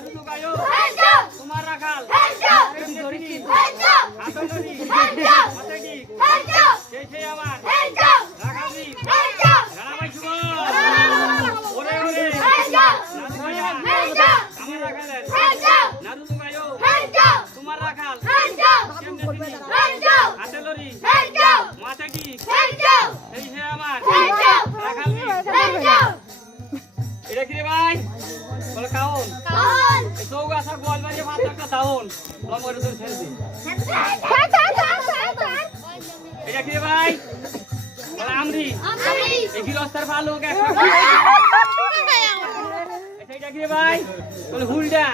নারু দুগায়ো তোমার রাখাল কেমনে আসলনি মাতাকি সেই সেই আমার রাখালি রামাই শুভ ওরে ওরে নারু ভাইয়া আমার রাখালের নারু দুগায়ো তোমার রাখাল কেমনে আসলনি মাতাকি সেই সেই আমার রাখালি এটা কি রে ভাই বলে কাউন এই চৌগাছা গোয়াল বাড়ি ভাত একটা দাউন লম্বরে ধরে ছেড়ে দিন এটা কি রে ভাই বলে আমরি এই গিরস্তার ভালো এটা কি রে ভাই বলে হুলডা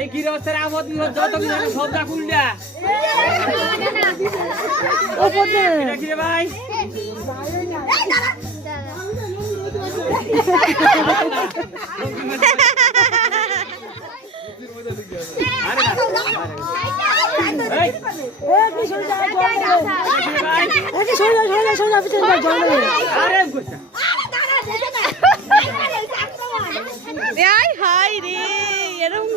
এই গিরস্তার আমদ বিহদ যত কিছু সবটা হুলডা এটা কি রে ভাই হাই রে এরকম